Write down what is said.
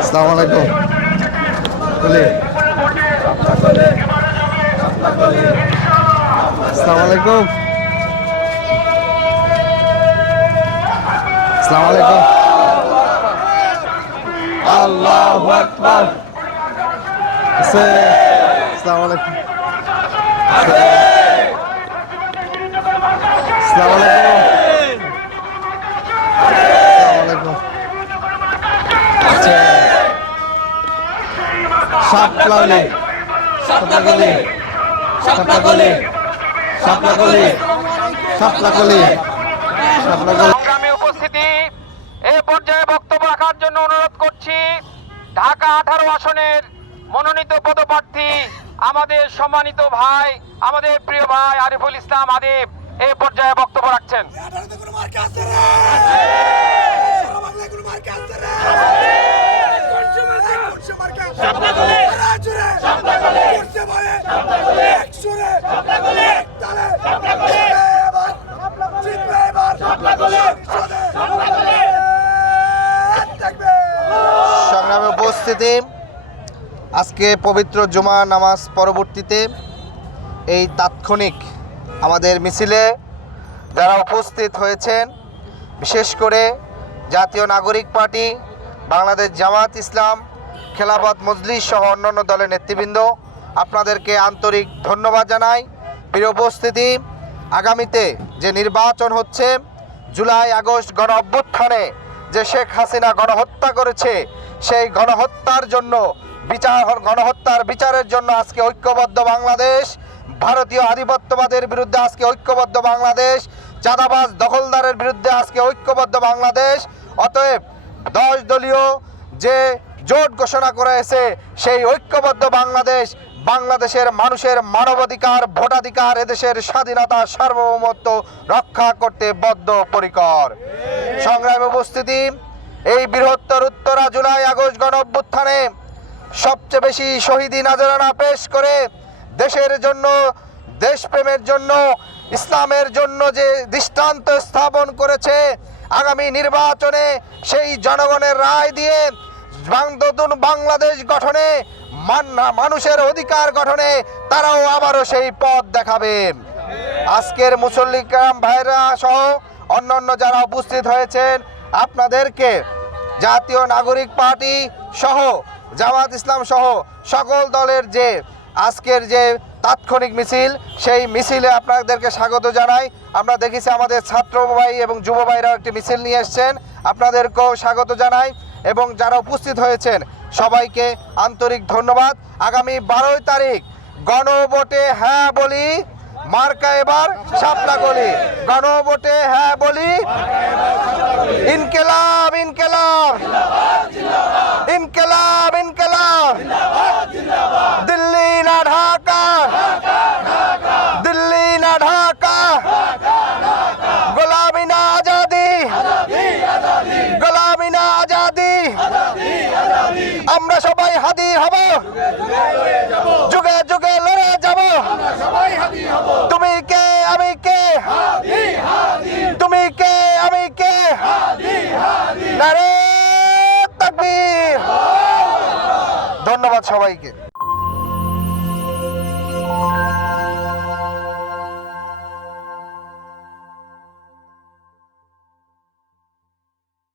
আসসালামু আলাইকুম। আসসালামু আলাইকুম। আসসালামু আলাইকুম। আল্লাহু আকবার। আসসালামু আলাইকুম। আসসালামু আলাইকুম। শাপলাকলি, শাপলাকলি, শাপলাকলি, শাপলাকলি, শাপলাকলি, শাপলাকলি। সংগ্রামী উপস্থিতি, এই পর্যায়ে বক্তব্য রাখার জন্য অনুরোধ করছি ঢাকা 18 আসনের মনোনীত পদপ্রার্থী আমাদের সম্মানিত ভাই, আমাদের প্রিয় ভাই আরিফুল ইসলাম আদিব এই পর্যায়ে বক্তব্য রাখছেন। সংগ্রামী উপস্থিতি, আজকে পবিত্র জুমা নামাজ পরবর্তীতে এই তাৎক্ষণিক আমাদের মিছিলে যারা উপস্থিত হয়েছেন, বিশেষ করে জাতীয় নাগরিক পার্টি, বাংলাদেশ জামাত ইসলাম, খেলাফত মজলিস সহ অন্যান্য দলের নেতৃবৃন্দ, আপনাদেরকে আন্তরিক ধন্যবাদ জানাই। প্রিয় উপস্থিতি, আগামীতে যে নির্বাচন হচ্ছে, জুলাই আগস্ট গণ অভ্যুত্থানে যে শেখ হাসিনা গণহত্যা করেছে, সেই গণহত্যার জন্য গণহত্যার বিচারের জন্য আজকে ঐক্যবদ্ধ বাংলাদেশ, ভারতীয় আধিপত্যবাদের বিরুদ্ধে আজকে ঐক্যবদ্ধ বাংলাদেশ, চাঁদাবাজ দখলদারের বিরুদ্ধে আজকে ঐক্যবদ্ধ বাংলাদেশ। অতএব 10 দলীয় যে জোট ঘোষণা করেছে, সেই ঐক্যবদ্ধ বাংলাদেশ বাংলাদেশের মানুষের মানবাধিকার, ভোটাধিকার, এদেশের স্বাধীনতা, সার্বভৌমত্ব রক্ষা করতে বদ্ধপরিকর। সংগ্রামী উপস্থিতি, এই বৃহত্তর উত্তরা জুলাই আগস্ট গণ অভ্যুত্থানে সবচেয়ে বেশি শহীদি নাজরানা পেশ করে দেশের জন্য, দেশপ্রেমের জন্য, ইসলামের জন্য যে দৃষ্টান্ত স্থাপন করেছে, আগামী নির্বাচনে সেই জনগণের রায় দিয়ে নতুন বাংলাদেশ গঠনে, মানুষের অধিকার গঠনে তারাও আবারও সেই পথ দেখাবে। আজকের মুসল্লি কেরাম ভাইরা সহ অন্যান্য যারা উপস্থিত হয়েছেন, আপনাদেরকে জাতীয় নাগরিক পার্টি সহ জামাত ইসলাম সহ সকল দলের যে আজকের যে তাৎক্ষণিক মিছিল, সেই মিছিলে আপনাদেরকে স্বাগত জানাই। আমরা দেখেছি আমাদের ছাত্র ভাই এবং যুব ভাইরাও একটি মিছিল নিয়ে এসছেন, আপনাদেরকেও স্বাগত জানাই। এবং যারা উপস্থিত হয়েছেন সবাইকে আন্তরিক ধন্যবাদ। আগামী 12 তারিখ গণভোটে হ্যাঁ বলি, মার্কা এবার শাপলাকলি। গণভোটে হ্যাঁ বলি, ইনকিলাব ইনকিলাব, ইনকিলাব ইনকিলাব, দিল্লি না ঢাকা, দিল্লি না ঢাকা, গোলামি না আজাদি, গোলামি না আজাদি। আমরা সবাই হাদি হব, যুগে যুগে লড়ে যাব। তুমি কে আমি কে, তুমি কে আমি কে, নারে তাকবীর। ধন্যবাদ সবাইকে।